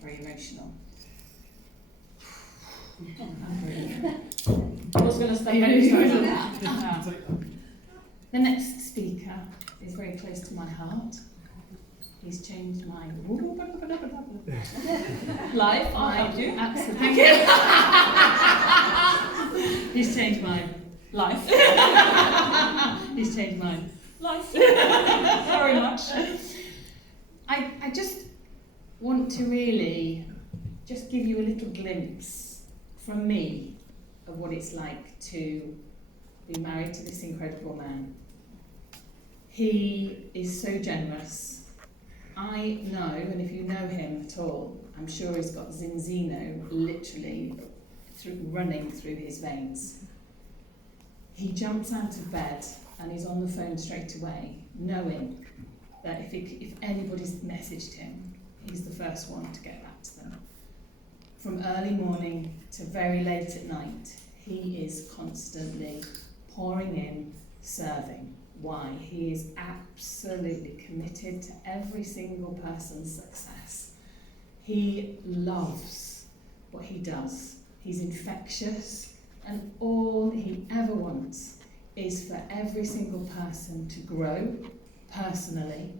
very emotional. I was going to stay very The next speaker is very close to my heart. He's changed my life. Thank you. Absolutely. He's changed my Life. He's changed my Life. Very much. I just want to really just give you a little glimpse from me of what it's like to be married to this incredible man. He is so generous. I know, and if you know him at all, I'm sure he's got Zinzino literally running through his veins. He jumps out of bed and he's on the phone straight away, knowing that if anybody's messaged him, he's the first one to get back to them. From early morning to very late at night, he is constantly pouring in, serving. Why? He is absolutely committed to every single person's success. He loves what he does. He's infectious, and all he ever wants is for every single person to grow personally,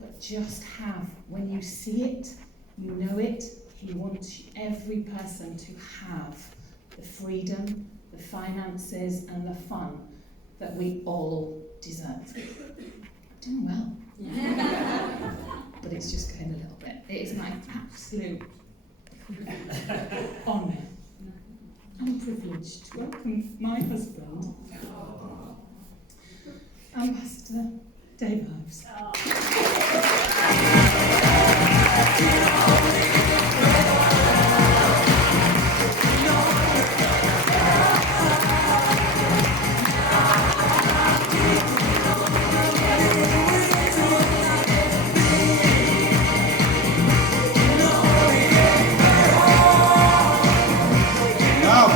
but just have, when you see it, you know it, he wants every person to have the freedom, the finances, and the fun that we all deserve. Doing well. But it's just going a little bit. It is my absolute honour and privilege to welcome my husband, Ambassador Dave Ives.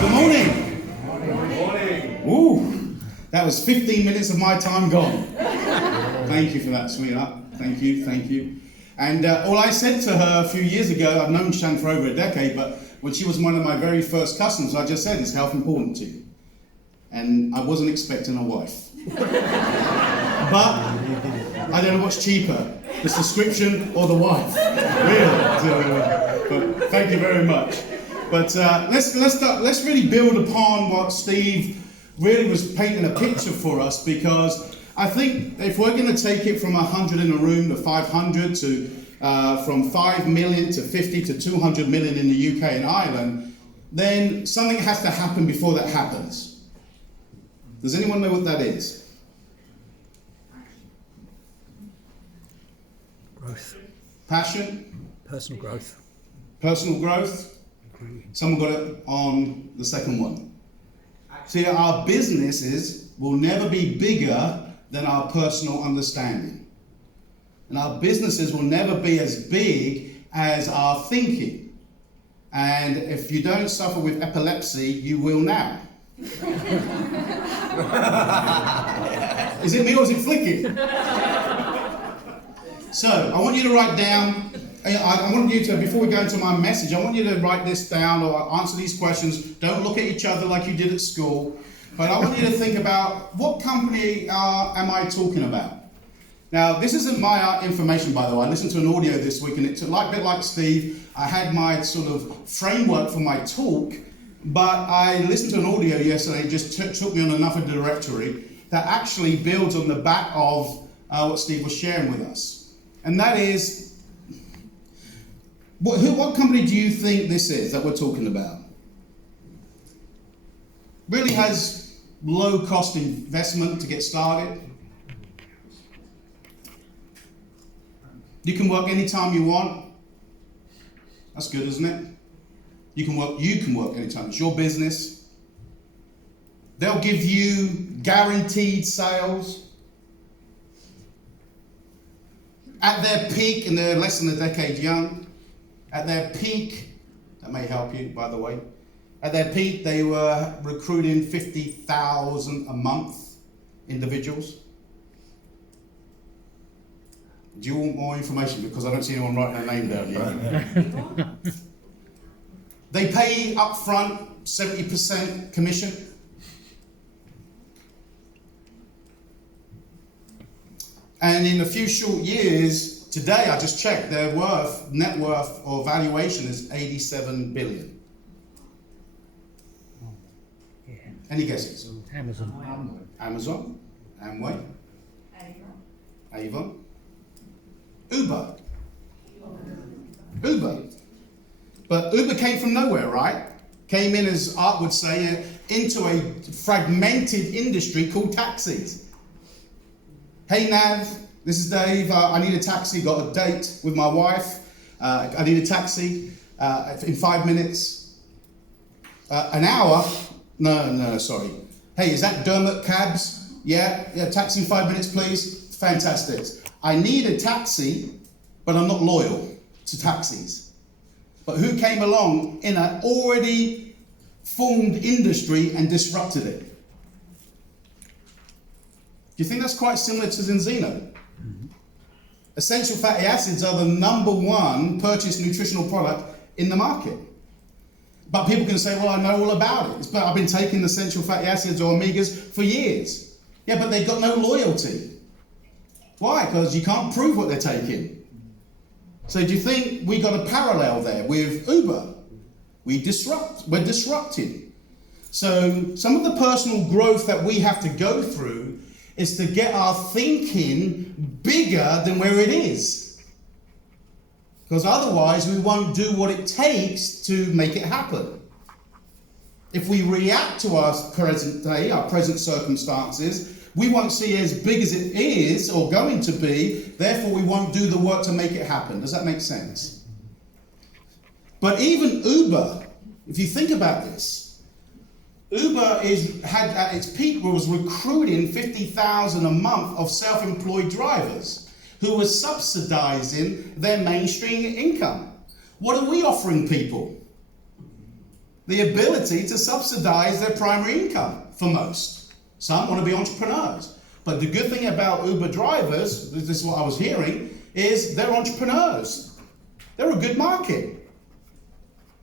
Good morning. Morning. Ooh, that was 15 minutes of my time gone. Thank you for that, sweetheart. Thank you. And all I said to her a few years ago, I've known Shan for over a decade, but when she was one of my very first customers, I just said, is health important to you? And I wasn't expecting a wife. But I don't know what's cheaper, the subscription or the wife. Really. But thank you very much. But let's really build upon what Steve really was painting a picture for us, because I think if we're going to take it from 100 in a room to 500 to from 5 million to 50 to 200 million in the UK and Ireland, then something has to happen before that happens. Does anyone know what that is? Growth. Passion? Personal growth. Personal growth? Someone got it on the second one. See, our businesses will never be bigger than our personal understanding. And our businesses will never be as big as our thinking. And if you don't suffer with epilepsy, you will now. Is it me or is it flicking? So, I want you to write down, I want you to, before we go into my message, I want you to write this down or answer these questions. Don't look at each other like you did at school. But I want you to think about, what company am I talking about? Now, this isn't my information, by the way. I listened to an audio this week, and it's a bit like Steve. I had my sort of framework for my talk, but I listened to an audio yesterday, just took me on another directory that actually builds on the back of what Steve was sharing with us. And that is, what company do you think this is that we're talking about? Really has low cost investment to get started. You can work anytime you want. That's good, isn't it? You can work anytime. It's your business. They'll give you guaranteed sales. At their peak, and they're less than a decade young, at their peak, that may help you, by the way, at their peak, they were recruiting 50,000 a month individuals. Do you want more information? Because I don't see anyone writing their name down here. They pay up front 70% commission. And in a few short years, today I just checked, their net worth or valuation is 87 billion. Yeah. Any guesses? Amazon. Amazon, Amway, Avon, Uber. Uber. But Uber came from nowhere, right? Came in, as Art would say, into a fragmented industry called taxis. Hey Nav, this is Dave. I need a taxi. Got a date with my wife. I need a taxi in 5 minutes. An hour? No, sorry. Hey, is that Dermot Cabs? Yeah, taxi in 5 minutes, please. Fantastic. I need a taxi, but I'm not loyal to taxis. But who came along in an already formed industry and disrupted it? Do you think that's quite similar to Zinzino? Mm-hmm. Essential fatty acids are the #1 purchased nutritional product in the market. But people can say, well, I know all about it. But I've been taking essential fatty acids or omegas for years. Yeah, but they've got no loyalty. Why? Because you can't prove what they're taking. So do you think we got a parallel there with Uber? We're disrupting. So some of the personal growth that we have to go through is to get our thinking bigger than where it is. Because otherwise we won't do what it takes to make it happen. If we react to our present day, our present circumstances, we won't see as big as it is or going to be, therefore we won't do the work to make it happen. Does that make sense? But even Uber, if you think about this, Uber had at its peak was recruiting 50,000 a month of self-employed drivers who were subsidizing their mainstream income. What are we offering people? The ability to subsidize their primary income for most. Some want to be entrepreneurs. But the good thing about Uber drivers, this is what I was hearing, is they're entrepreneurs. They're a good market.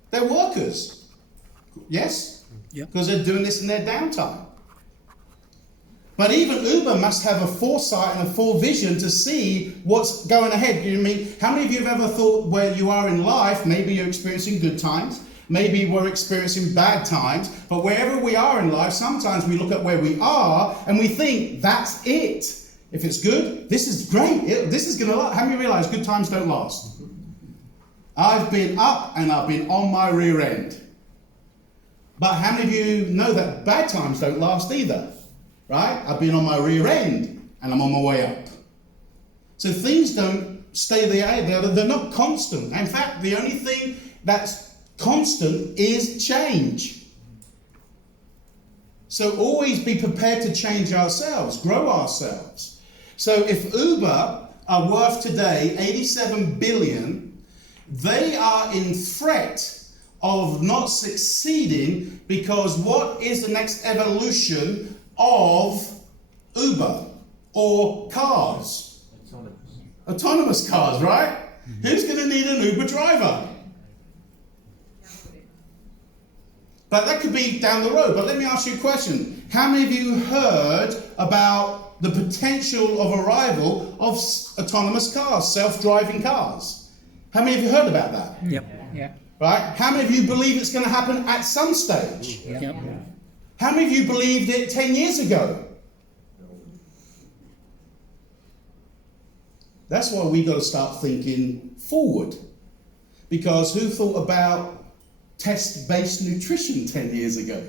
They're workers. Yes? Because they're doing this in their downtime. But even Uber must have a foresight and a forevision to see what's going ahead. You know what I mean? How many of you have ever thought where you are in life, maybe you're experiencing good times, maybe we're experiencing bad times, but wherever we are in life, sometimes we look at where we are and we think, that's it. If it's good, this is great. This is going to last. How many realize good times don't last? I've been up and I've been on my rear end. But how many of you know that bad times don't last either? Right? I've been on my rear end and I'm on my way up. So things don't stay there. They're not constant. In fact, the only thing that's constant is change. So always be prepared to change ourselves, grow ourselves. So if Uber are worth today 87 billion, they are in threat of not succeeding because what is the next evolution of Uber or cars? Autonomous cars, right? Mm-hmm. Who's going to need an Uber driver? But that could be down the road. But let me ask you a question. How many of you heard about the potential of arrival of autonomous cars, self-driving cars? How many of you heard about that? Yep. Yeah. Right? How many of you believe it's going to happen at some stage? Yep. How many of you believed it 10 years ago? That's why we got to start thinking forward. Because who thought about test-based nutrition 10 years ago?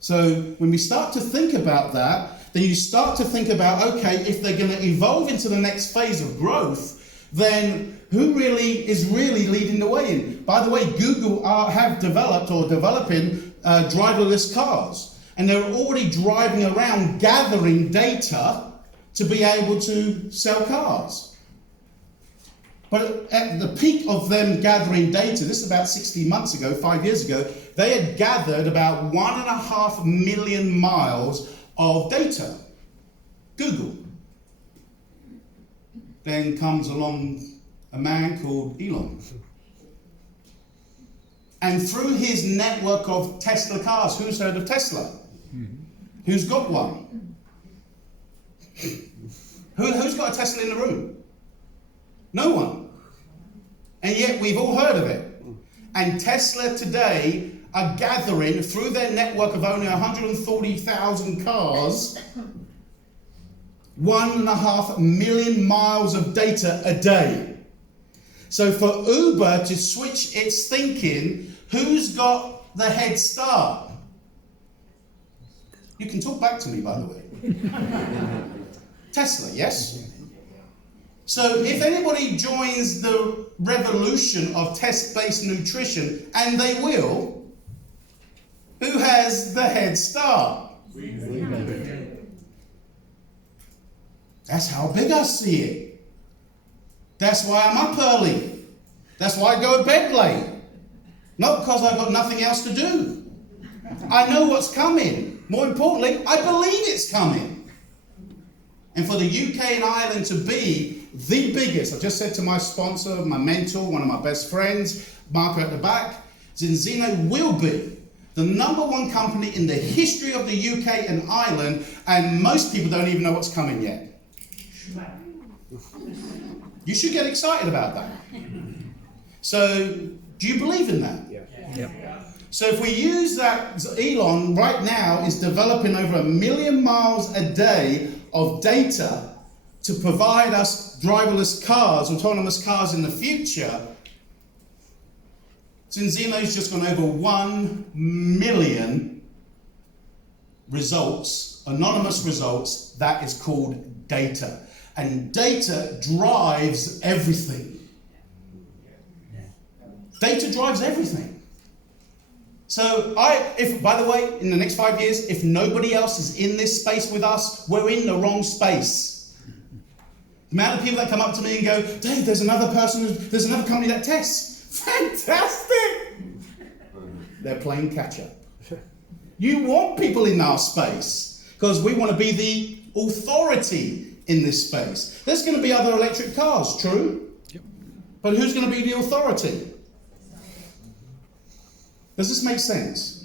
So when we start to think about that, then you start to think about, okay, if they're going to evolve into the next phase of growth, then who really is leading the way in? By the way, Google have developed or developing driverless cars. And they're already driving around gathering data to be able to sell cars. But at the peak of them gathering data, this is about 60 months ago, 5 years ago, they had gathered about 1.5 million miles of data. Google. then comes along a man called Elon. And through his network of Tesla cars, who's heard of Tesla? Who's got one? Who's got a Tesla in the room? No one. And yet we've all heard of it. And Tesla today are gathering through their network of only 140,000 cars 1.5 million miles of data a day. So for Uber to switch its thinking, who's got the head start? You can talk back to me, by the way. Tesla, yes? So if anybody joins the revolution of test-based nutrition, and they will, who has the head start? That's how big I see it. That's why I'm up early. That's why I go to bed late. Not because I've got nothing else to do. I know what's coming. More importantly, I believe it's coming. And for the UK and Ireland to be the biggest, I just said to my sponsor, my mentor, one of my best friends, Marco at the back, Zinzino will be the #1 company in the history of the UK and Ireland, and most people don't even know what's coming yet. You should get excited about that. So, do you believe in that? Yeah. So if we use that, Elon right now is developing over 1 million miles a day of data to provide us driverless cars, autonomous cars in the future. Zinzino's just gone over 1 million results, anonymous results. That is called data. And data drives everything. Data drives everything. So if, by the way, in the next 5 years, if nobody else is in this space with us, we're in the wrong space. The amount of people that come up to me and go, Dave, there's another company that tests. Fantastic! They're playing catch up. You want people in our space because we want to be the authority in this space. There's going to be other electric cars, true? Yep. But who's going to be the authority? Does this make sense?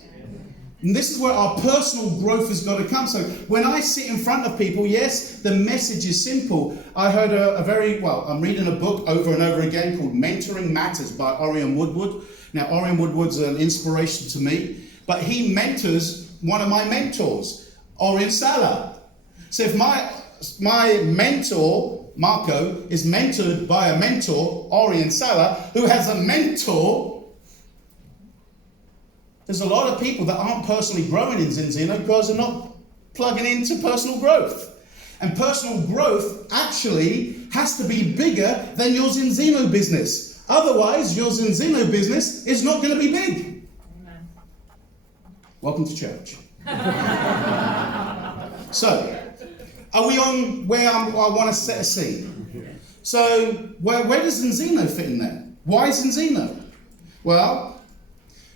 And this is where our personal growth has got to come. So when I sit in front of people, yes, the message is simple. I heard I'm reading a book over and over again called Mentoring Matters by Orion Woodward. Now, Orion Woodward's an inspiration to me, but he mentors one of my mentors, Orion Sala. So if my mentor, Marco, is mentored by a mentor, Orion Sala, who has a mentor, there's a lot of people that aren't personally growing in Zinzino because they're not plugging into personal growth. And personal growth actually has to be bigger than your Zinzino business. Otherwise, your Zinzino business is not going to be big. Amen. Welcome to church. So, are we on where I want to set a scene? So, where does Zinzino fit in there? Why Zinzino? Well,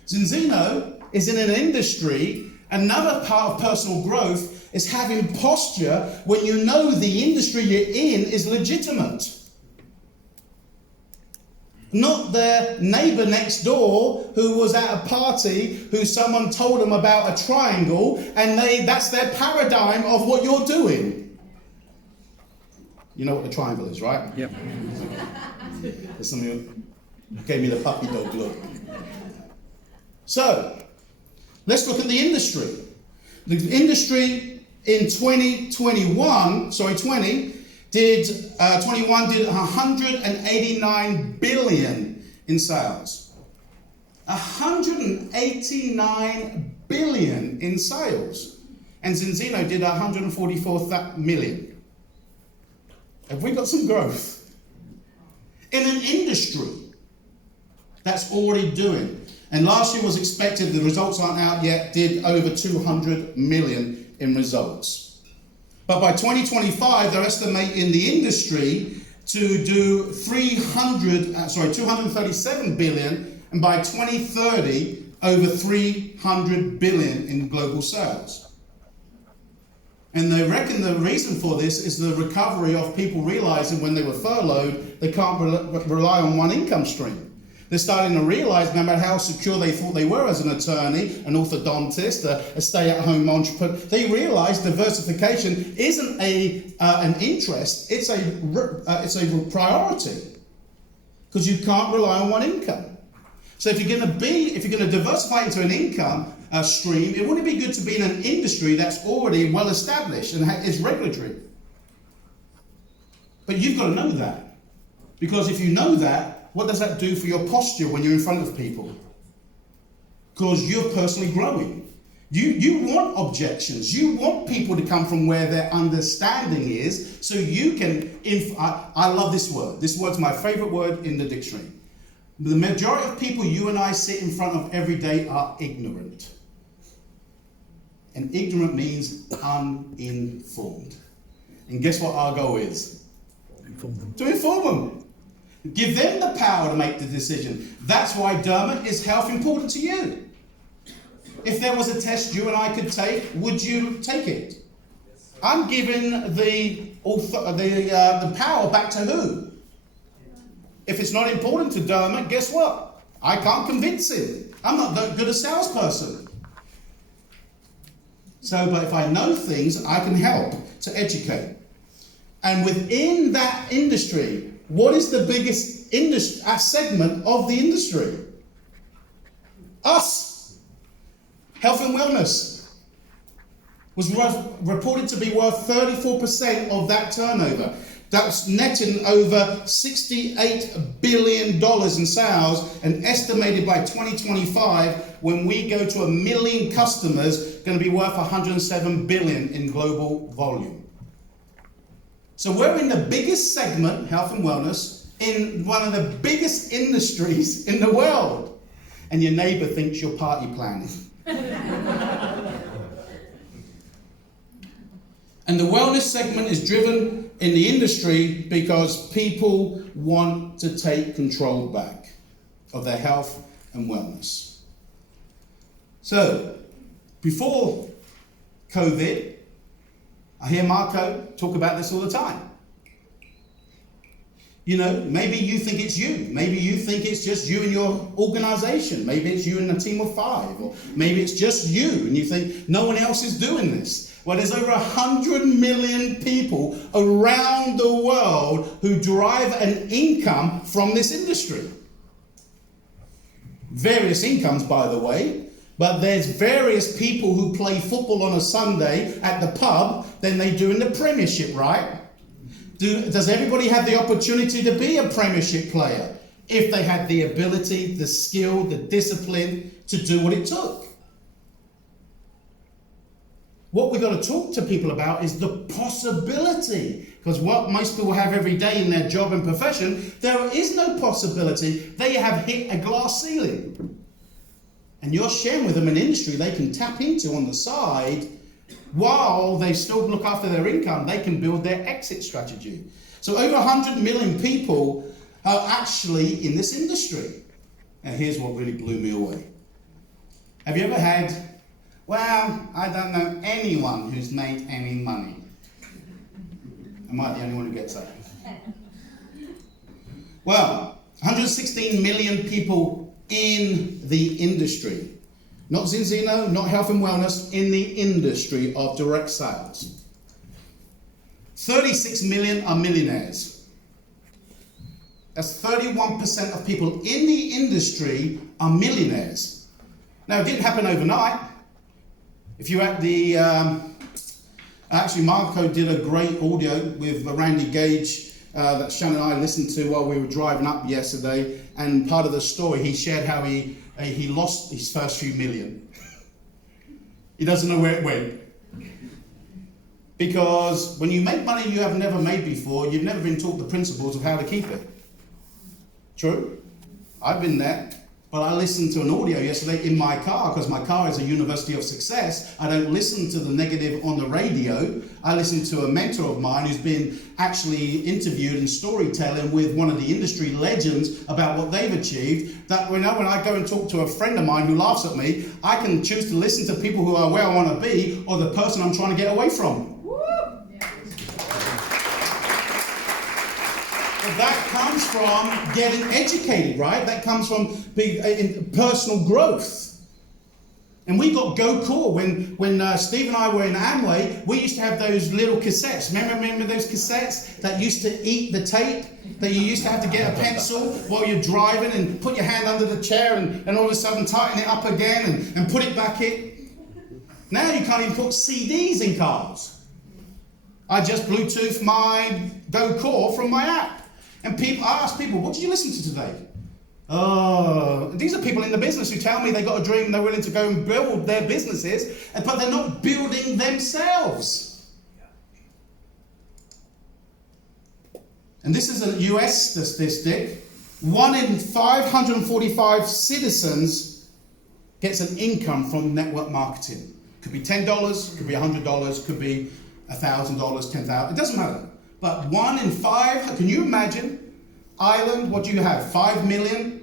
Zinzino is in an industry. Another part of personal growth is having posture when you know the industry you're in is legitimate. Not the neighbor next door who was at a party who someone told them about a triangle and that's their paradigm of what you're doing. You know what the triangle is, right? Yep. There's some of you gave me the puppy dog look. So, let's look at the industry. The industry in 2021 did 189 billion in sales. 189 billion in sales. And Zinzino did 144 million. Have we got some growth? In an industry that's already doing. And last year was expected, the results aren't out yet, did over 200 million in results. But by 2025, they're estimating the industry to do 237 billion, and by 2030, over 300 billion in global sales. And they reckon the reason for this is the recovery of people realizing when they were furloughed, they can't rely on one income stream. They're starting to realize no matter how secure they thought they were as an attorney, an orthodontist, a stay-at-home entrepreneur, they realize diversification isn't an interest, it's a priority. Because you can't rely on one income. So if you're going to diversify into an income stream, it wouldn't be good to be in an industry that's already well established and is regulatory. But you've got to know that. Because if you know that, what does that do for your posture when you're in front of people? Because you're personally growing. You want objections. You want people to come from where their understanding is, so you can. I love this word. This word's my favorite word in the dictionary. The majority of people you and I sit in front of every day are ignorant. And ignorant means uninformed. And guess what our goal is? Inform them. To inform them. Give them the power to make the decision. That's why, Dermot, is health important to you? If there was a test you and I could take, would you take it? I'm giving the power back to who? If it's not important to Dermot, guess what? I can't convince him. I'm not that good a salesperson. So, but if I know things, I can help to educate. And within that industry, what is the biggest segment of the industry? Us. Health and wellness was reported to be worth 34% of that turnover. That's netting over $68 billion in sales, and estimated by 2025, when we go to 1 million customers, going to be worth $107 billion in global volume. So we're in the biggest segment, health and wellness, in one of the biggest industries in the world. And your neighbour thinks you're party planning. And the wellness segment is driven in the industry because people want to take control back of their health and wellness. So, before COVID, I hear Marco talk about this all the time. You know, maybe you think it's you. Maybe you think it's just you and your organization. Maybe it's you and a team of 5. Or maybe it's just you and you think no one else is doing this. Well, there's over 100 million people around the world who derive an income from this industry. Various incomes, by the way. But there's various people who play football on a Sunday at the pub than they do in the Premiership, right? Does everybody have the opportunity to be a Premiership player if they had the ability, the skill, the discipline to do what it took? What we've got to talk to people about is the possibility. Because what most people have every day in their job and profession, there is no possibility. They have hit a glass ceiling. And you're sharing with them an industry they can tap into on the side while they still look after their income. They can build their exit strategy. So over 100 million people are actually in this industry. And here's what really blew me away. Have you ever had, well, I don't know anyone who's made any money? Am I the only one who gets that? Well, 116 million people in the industry. Not Zinzino, not health and wellness, in the industry of direct sales. 36 million are millionaires. That's 31% of people in the industry are millionaires. Now, it didn't happen overnight. If you're at the... actually, Marco did a great audio with Randy Gage that Shannon and I listened to while we were driving up yesterday, and part of the story, he shared how he lost his first few million. He doesn't know where it went. Because when you make money you have never made before, you've never been taught the principles of how to keep it. True? I've been there. But I listened to an audio yesterday in my car, because my car is a university of success. I don't listen to the negative on the radio. I listen to a mentor of mine who's been actually interviewed and storytelling with one of the industry legends about what they've achieved. That when I go and talk to a friend of mine who laughs at me, I can choose to listen to people who are where I want to be or the person I'm trying to get away from. that comes from getting educated, right? That comes from in personal growth. And we got Go Core. When Steve and I were in Amway, we used to have those little cassettes. Remember those cassettes that used to eat the tape? That you used to have to get a pencil while you're driving and put your hand under the chair and all of a sudden tighten it up again and put it back in. Now you can't even put CDs in cars. I just Bluetooth my Go Core from my app. And I ask people, what did you listen to today? Oh, these are people in the business who tell me they got a dream and they're willing to go and build their businesses, but they're not building themselves. And this is a US statistic. 1 in 545 citizens gets an income from network marketing. Could be $10, could be $100, could be $1,000, $10,000. It doesn't matter. But 1 in 5, can you imagine? Ireland, what do you have? 5 million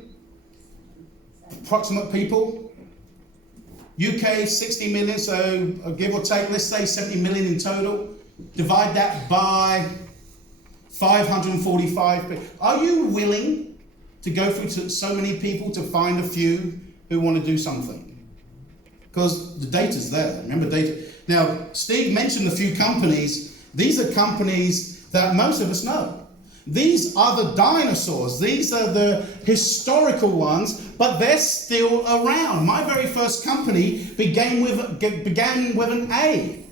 approximate people. UK, 60 million, so give or take, let's say 70 million in total. Divide that by 545 people. Are you willing to go through to so many people to find a few who want to do something? Because the data's there. Remember data. Now, Steve mentioned a few companies. These are companies that most of us know. These are the dinosaurs. These are the historical ones, but they're still around. My very first company began with an A.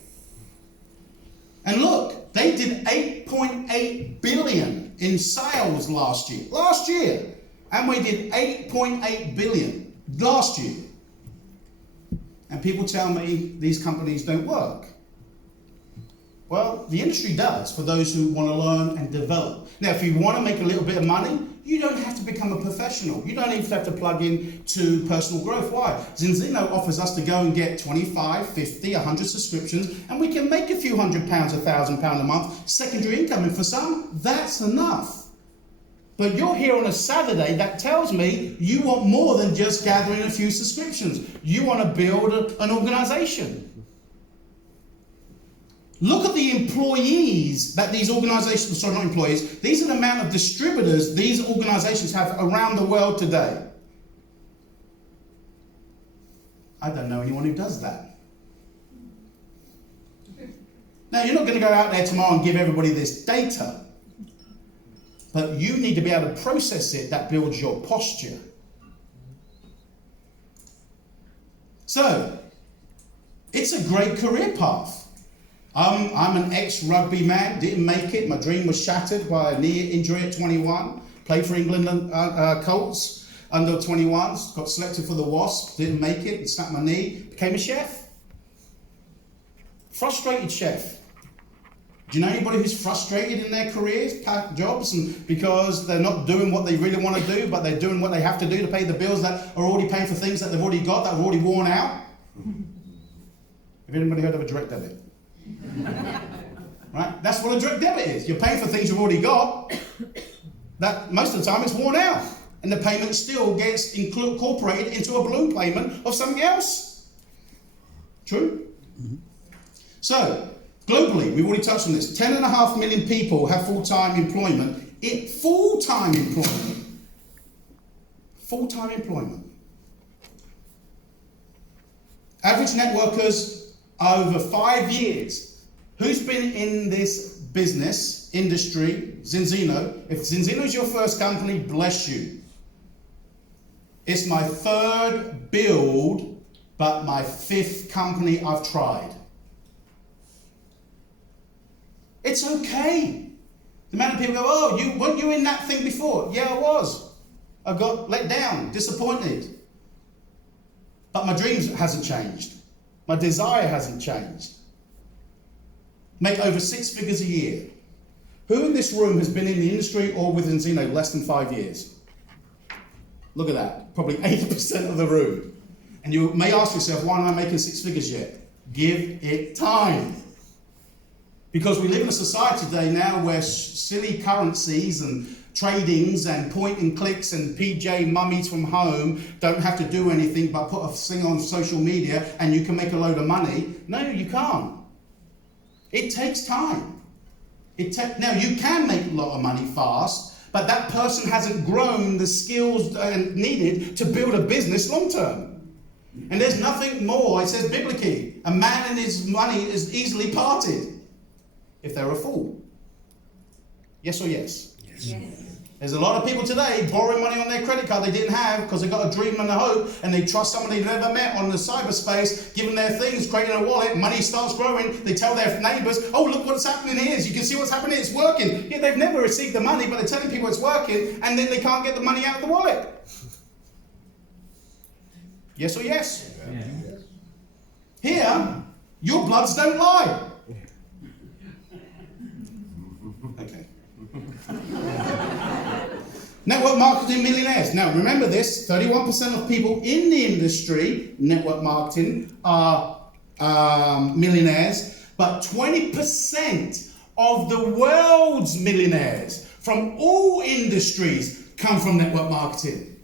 And look, they did 8.8 billion in sales last year. Last year. And we did 8.8 billion last year. And people tell me these companies don't work. Well, the industry does for those who want to learn and develop. Now, if you want to make a little bit of money, you don't have to become a professional. You don't even have to plug in to personal growth. Why? Zinzino offers us to go and get 25, 50, 100 subscriptions, and we can make a few £100, £1,000 a month, secondary income. And for some, that's enough. But you're here on a Saturday, that tells me you want more than just gathering a few subscriptions. You want to build an organization. Look at the employees that these organizations, sorry, not employees, these are the amount of distributors these organizations have around the world today. I don't know anyone who does that. Now, you're not going to go out there tomorrow and give everybody this data, but you need to be able to process it. That builds your posture. So, it's a great career path. I'm an ex-rugby man, didn't make it. My dream was shattered by a knee injury at 21. Played for England Colts, under 21s, got selected for the Wasps, didn't make it, snapped my knee, became a chef. Frustrated chef. Do you know anybody who's frustrated in their careers, jobs, and because they're not doing what they really want to do, but they're doing what they have to do to pay the bills that are already paying for things that they've already got, that are already worn out? Have anybody heard of a direct debit? Right? That's what a direct debit is. You're paying for things you've already got, that most of the time it's worn out. And the payment still gets incorporated into a balloon payment of something else. True? Mm-hmm. So, globally, we've already touched on this. 10.5 million people have full-time employment. Full-time employment. Full-time employment. Average networkers over 5 years. Who's been in this business, industry, Zinzino? If Zinzino is your first company, bless you. It's my third build, but my 5th company I've tried. It's okay. The amount of people go, oh, weren't you in that thing before? Yeah, I was. I got let down, disappointed. But my dreams hasn't changed. My desire hasn't changed. Make over 6 figures a year. Who in this room has been in the industry or with Zinzino less than 5 years? Look at that. Probably 80% of the room. And you may ask yourself, why am I making 6 figures yet? Give it time. Because we live in a society today now where silly currencies and tradings and point and clicks and PJ mummies from home don't have to do anything but put a thing on social media and you can make a load of money. No, you can't. It takes time. Now, you can make a lot of money fast, but that person hasn't grown the skills needed to build a business long term. And there's nothing more, it says biblically, a man and his money is easily parted if they're a fool. Yes or yes? Yes. There's a lot of people today borrowing money on their credit card they didn't have because they got a dream and a hope, and they trust someone they've never met on the cyberspace, giving their things, creating a wallet, money starts growing. They tell their neighbors, oh, look what's happening here. You can see what's happening, it's working. Yeah, they've never received the money, but they're telling people it's working, and then they can't get the money out of the wallet. Yes or yes? Yeah. Here, your bloods don't lie. Okay. Network marketing millionaires. Now remember this, 31% of people in the industry, network marketing, are millionaires, but 20% of the world's millionaires from all industries come from network marketing.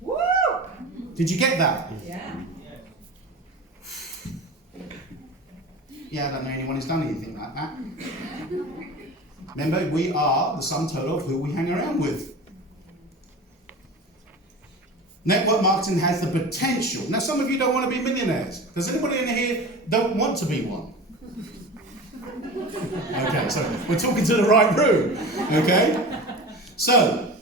Woo! Did you get that? Yeah. Yeah, I don't know anyone who's done anything like that. Remember, we are the sum total of who we hang around with. Network marketing has the potential. Now, some of you don't want to be millionaires. Does anybody in here don't want to be one? Okay, so we're talking to the right room. Okay? So,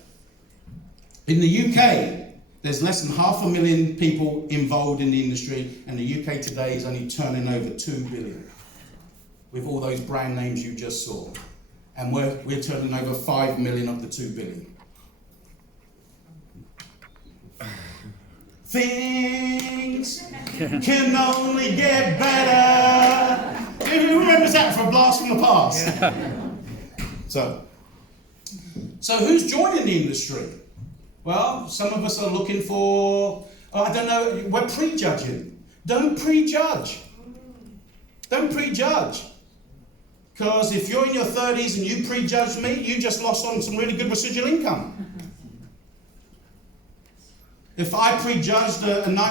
in the UK, there's less than 500,000 people involved in the industry, and the UK today is only turning over 2 billion. With all those brand names you just saw. And we're turning over 5 million of the 2 billion. Things can only get better. Who remembers that from a blast from the past? So who's joining the industry? Well, some of us are looking for, I don't know, we're prejudging. Don't prejudge. Don't prejudge. Because if you're in your 30s and you prejudge me, you just lost on some really good residual income. If I prejudged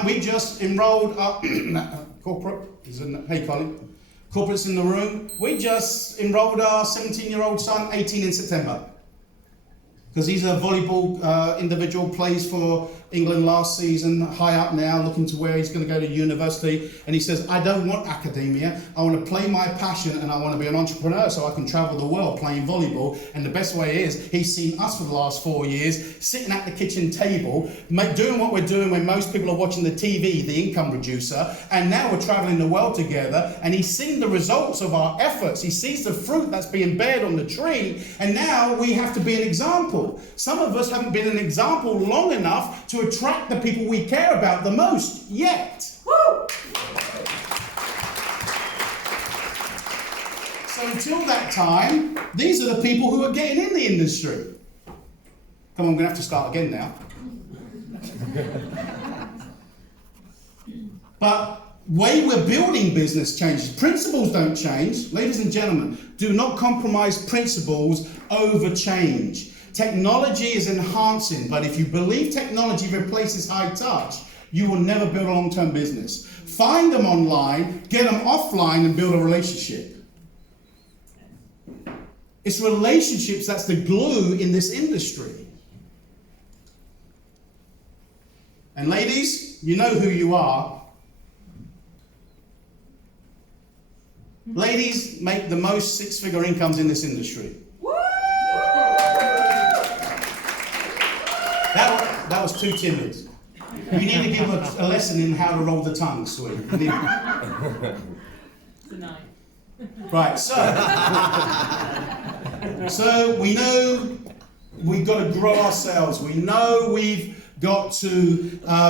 we just enrolled corporate, hey Colin, corporates in the room, we just enrolled our 17-year-old son, 18 in September. Because he's a volleyball individual, plays for England last season, high up now, looking to where he's going to go to university. And he says, I don't want academia. I want to play my passion and I want to be an entrepreneur so I can travel the world playing volleyball. And the best way is, he's seen us for the last 4 years, sitting at the kitchen table, doing what we're doing when most people are watching the TV, the income reducer. And now we're traveling the world together. And he's seen the results of our efforts. He sees the fruit that's being bared on the tree. And now we have to be an example. Some of us haven't been an example long enough to attract the people we care about the most yet. Woo! So until that time, these are the people who are getting in the industry. Come on, I'm going to have to start again now. But way we're building business changes. Principles don't change. Ladies and gentlemen, do not compromise principles over change. Technology is enhancing, but if you believe technology replaces high touch, you will never build a long-term business. Find them online, get them offline, and build a relationship. It's relationships that's the glue in this industry. And ladies, you know who you are. Ladies make the most six-figure incomes in this industry. That was too timid. You need to give a lesson in how to roll the tongue, sweet. Right, so we know we've got to grow ourselves. We know we've got to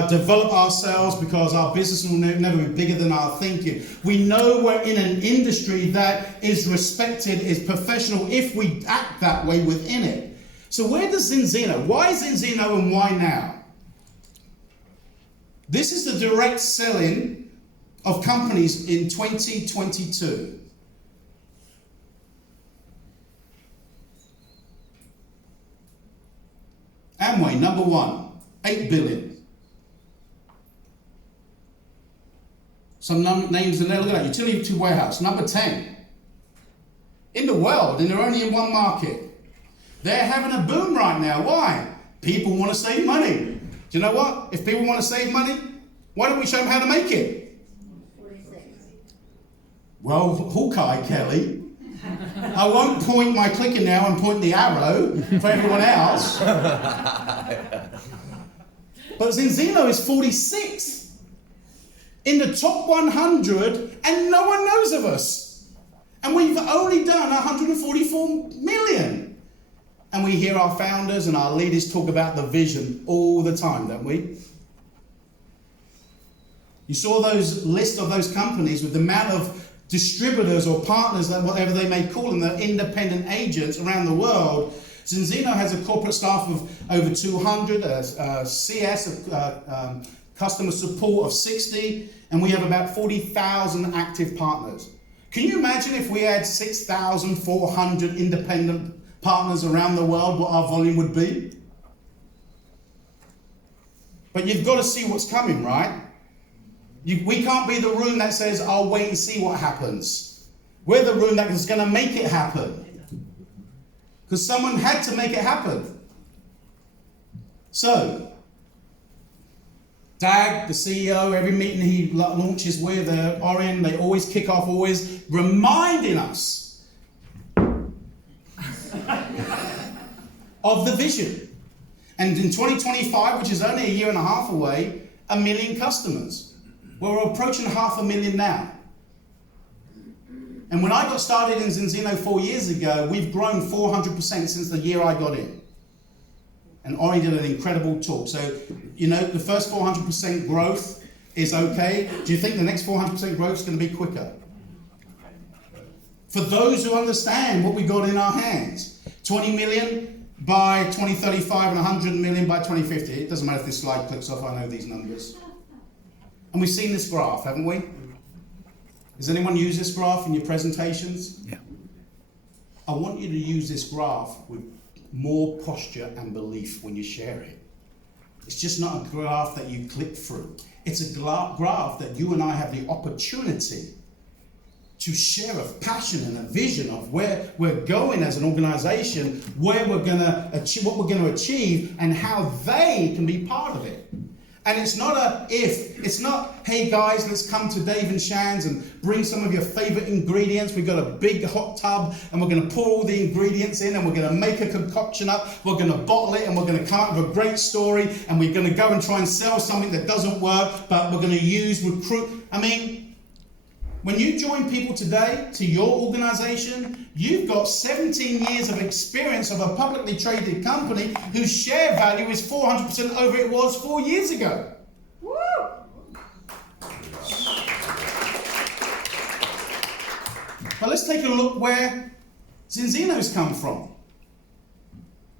develop ourselves because our business will never be bigger than our thinking. We know we're in an industry that is respected, is professional if we act that way within it. So where does Zinzino? Why Zinzino and why now? This is the direct selling of companies in 2022. Amway, number 1, 8 billion. Some names in there, look at that. Utility warehouse, number 10. In the world, and they're only in one market. They're having a boom right now. Why? People want to save money. Do you know what? If people want to save money, why don't we show them how to make it? 46. Well, Hawkeye, Kelly, I won't point my clicker now and point the arrow for everyone else. But Zinzino is 46 in the top 100, and no one knows of us. And we've only done 144 million. And we hear our founders and our leaders talk about the vision all the time, don't we? You saw those list of those companies with the amount of distributors or partners, whatever they may call them, the independent agents around the world. Zinzino has a corporate staff of over 200, CS, customer support of 60, and we have about 40,000 active partners. Can you imagine if we had 6,400 independent partners around the world, what our volume would be? But you've got to see what's coming, right? We can't be the room that says, I'll wait and see what happens. We're the room that is going to make it happen. Because someone had to make it happen. So, Dag, the CEO, every meeting he launches with Orion, they always kick off, always reminding us of the vision. And in 2025, which is only a year and a half away, 1 million customers. Well, we're approaching 500,000 now. And when I got started in Zinzino 4 years ago, we've grown 400% since the year I got in. And Ori did an incredible talk. So, you know, the first 400% growth is okay. Do you think the next 400% growth is going to be quicker? For those who understand what we got in our hands, 20 million by 2035 and 100 million by 2050. It doesn't matter if this slide clicks off, I know these numbers. And we've seen this graph, haven't we? Has anyone used this graph in your presentations? Yeah. I want you to use this graph with more posture and belief when you share it. It's just not a graph that you click through. It's a graph that you and I have the opportunity to share a passion and a vision of where we're going as an organization, where we're going to achieve, what we're going to achieve, and how they can be part of it. And it's not a if, it's not, hey guys, let's come to Dave and Shan's and bring some of your favorite ingredients. We've got a big hot tub and we're going to pour all the ingredients in and we're going to make a concoction up. We're going to bottle it and we're going to come up with a great story and we're going to go and try and sell something that doesn't work, but we're going to use recruit. I mean, when you join people today to your organization, you've got 17 years of experience of a publicly traded company whose share value is 400% over it was 4 years ago. Woo! But let's take a look where Zinzino's come from.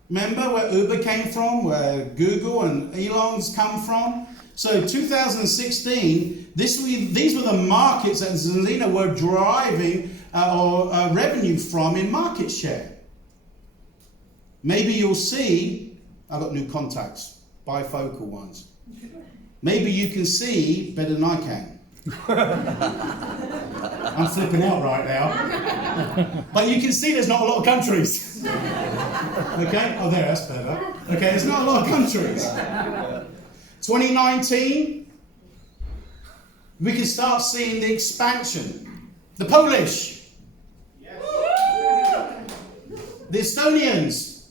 Remember where Uber came from, where Google and Elon's come from? So 2016, these were the markets that Zinzino were driving revenue from in market share. Maybe you'll see, I've got new contacts, bifocal ones. Maybe you can see better than I can. I'm flipping out right now. But you can see there's not a lot of countries. Okay? Oh, there, that's better. Okay, there's not a lot of countries. 2019, we can start seeing the expansion. The Polish, the Estonians,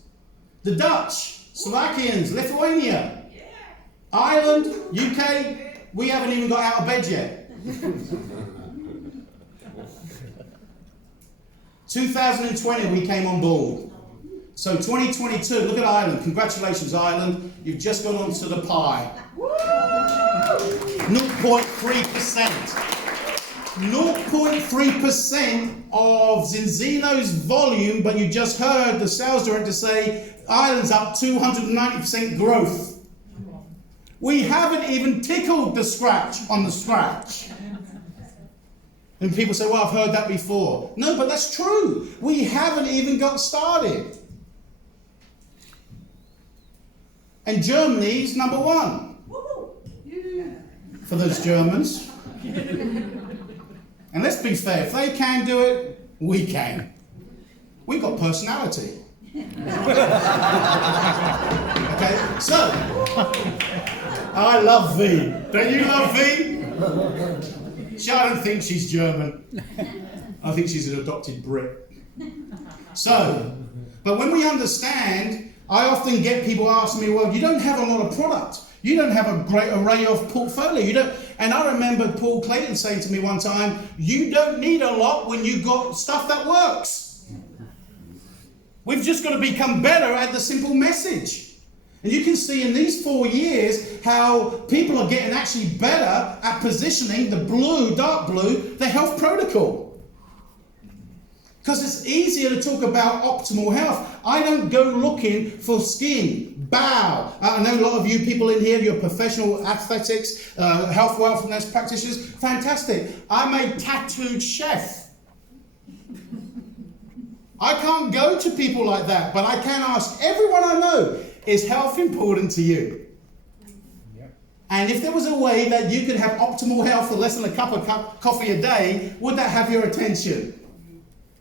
the Dutch, Slovakians, Lithuania, Ireland, UK, we haven't even got out of bed yet. 2020, we came on board. So 2022, look at Ireland. Congratulations, Ireland. You've just gone onto the pie. 0.3%. 0.3% of Zinzino's volume, but you just heard the sales director say Ireland's up 290% growth. We haven't even tickled the scratch on the scratch. And people say, well, I've heard that before. No, but that's true. We haven't even got started. And Germany's number one. For those Germans. And let's be fair, if they can do it, we can. We've got personality. Okay, so I love V. Don't you love V? I don't think she's German. I think she's an adopted Brit. So, but when we understand, I often get people ask me, well, you don't have a lot of product. You don't have a great array of portfolio. You don't. And I remember Paul Clayton saying to me one time, you don't need a lot when you've got stuff that works. We've just got to become better at the simple message. And you can see in these 4 years how people are getting actually better at positioning the blue, dark blue, the health protocol. Because it's easier to talk about optimal health. I don't go looking for skin, bow. I know a lot of you people in here, you're professional athletics, health, wellness practitioners. Fantastic. I'm a tattooed chef. I can't go to people like that, but I can ask everyone I know, is health important to you? Yep. And if there was a way that you could have optimal health for less than a cup of coffee a day, would that have your attention?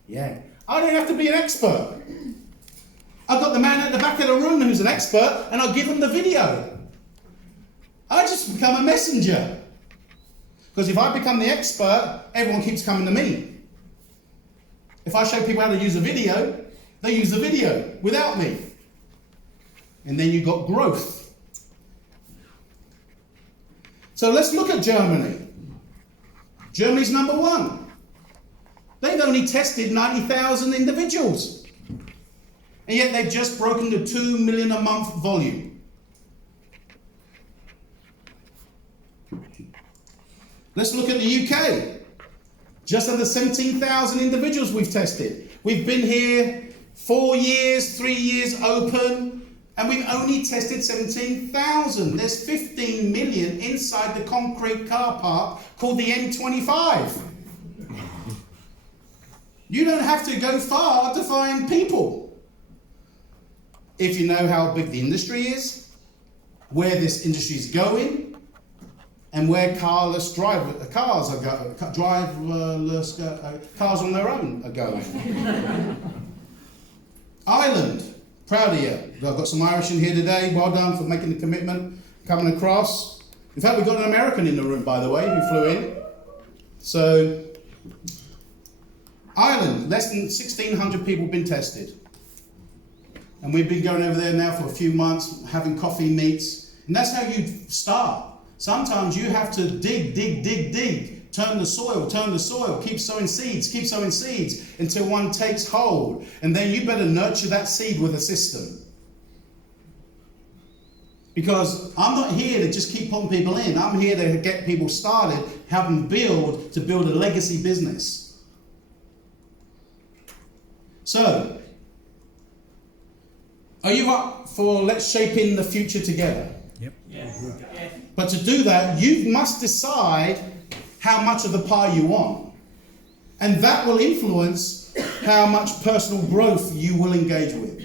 Yeah. I don't have to be an expert. I've got the man at the back of the room who's an expert, and I'll give him the video. I just become a messenger. Because if I become the expert, everyone keeps coming to me. If I show people how to use a video, they use the video without me. And then you've got growth. So let's look at Germany. Germany's number 1. They've only tested 90,000 individuals. And yet they've just broken the 2 million a month volume. Let's look at the UK. Just under 17,000 individuals we've tested. We've been here 4 years, 3 years open, and we've only tested 17,000. There's 15 million inside the concrete car park called the M25. You don't have to go far to find people. If you know how big the industry is, where this industry is going, and where cars on their own are going. Ireland, proud of you. I've got some Irish in here today. Well done for making the commitment, coming across. In fact, we've got an American in the room, by the way, who flew in. So, Ireland, less than 1,600 people have been tested. And we've been going over there now for a few months, having coffee meets. And that's how you start. Sometimes you have to dig. Turn the soil, keep sowing seeds until one takes hold. And then you better nurture that seed with a system. Because I'm not here to just keep putting people in. I'm here to get people started, help them build a legacy business. So, are you up for let's shape in the future together? Yep. Yes. Yes. But to do that, you must decide how much of the pie you want. And that will influence how much personal growth you will engage with.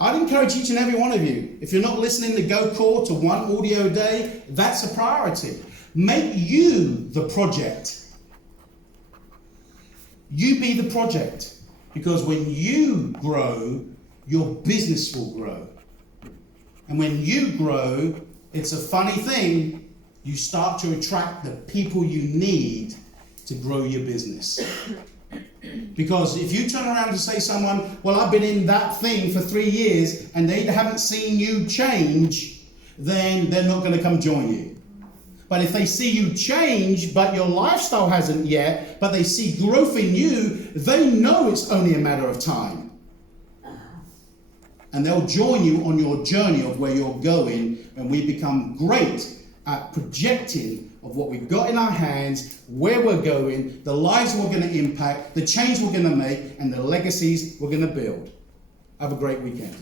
I'd encourage each and every one of you, if you're not listening to Go Core to 1 audio a day, that's a priority. Make you the project. You be the project. Because when you grow, your business will grow. And when you grow, it's a funny thing, you start to attract the people you need to grow your business. Because if you turn around and say to someone, well, I've been in that thing for 3 years and they haven't seen you change, then they're not going to come join you. But if they see you change, but your lifestyle hasn't yet, but they see growth in you, they know it's only a matter of time. And they'll join you on your journey of where you're going, and we become great at projecting of what we've got in our hands, where we're going, the lives we're going to impact, the change we're going to make, and the legacies we're going to build. Have a great weekend.